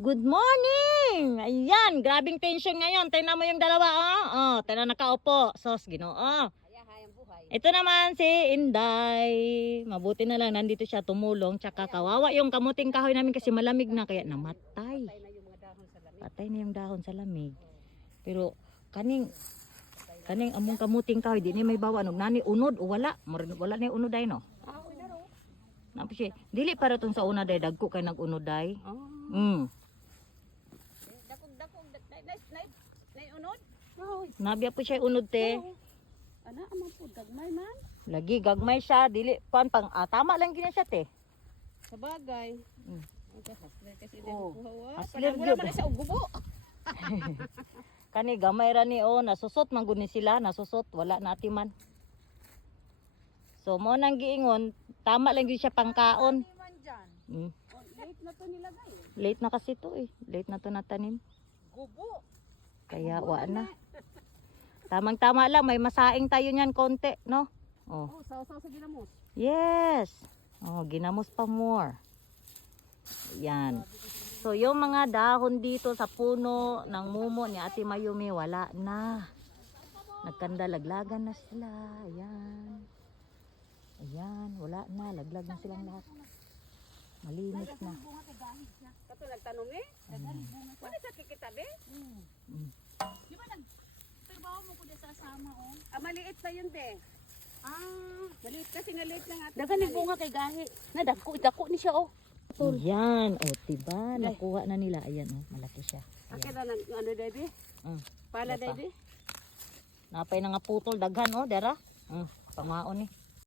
Good morning! Ayan, grabing tension ngayon. Tingnan mo yung dalawa, oh. Oh, tingnan nakaupo. Sos, Ginoo. Ito naman si Inday. Mabuti na lang nandito siya tumulong. Tsaka kawawa yung kamuting kahoy namin kasi malamig na kaya namatay. Patay na yung dahon sa lamig. Pero kaning among kamuting kahoy di ni may bawa nog nani unod o wala. Wala ni unod ay no. Napo siya. Dili para tong sa una day dagko kay nag-unod day. Nabiya po siya unod te. Ana amang pud gagmay man. Lagi gagmay siya, dili pang tama lang gina siya te. Sa bagay. Kasi Aslir wala gyud. man sa ugubo. Kani gamay ra ni o nasusot man gud ni sila, nasusot wala nati man. So mo nang giingon, tama lang gyud siya pangkaon. Late na to nilagay. Late na kasi to eh. Late na to natanim. Gubo. Kaya wa na. Tamang-tama lang, may masaing tayo niyan konti, no? Oh. Oh, saw-saw sa ginamos. Yes. Oh, ginamos pa more. Yan. So, yung mga dahon dito sa puno ng mumo ni Ate Mayumi, wala na. Nagkandalaglagan na sila. Ayan. Ayan, wala na. Laglag na silang lahat. Malinis na. Kato nagtanong eh. Wala sa kikitabi? Di ba nagtrabaho mo ko sa asama oh? Maliit pa yun de. Maliit kasi naliit lang ate. Dagan ni bunga kay gahi. Nadako ni siya oh. Ayan. O, diba? Nakuha na nila. Ayan, oh. Malaki siya. Akin na ano Debbie? Pala Diba? Debbie? Napay na nga putol. Daghan, oh. Dara. Pamaon eh.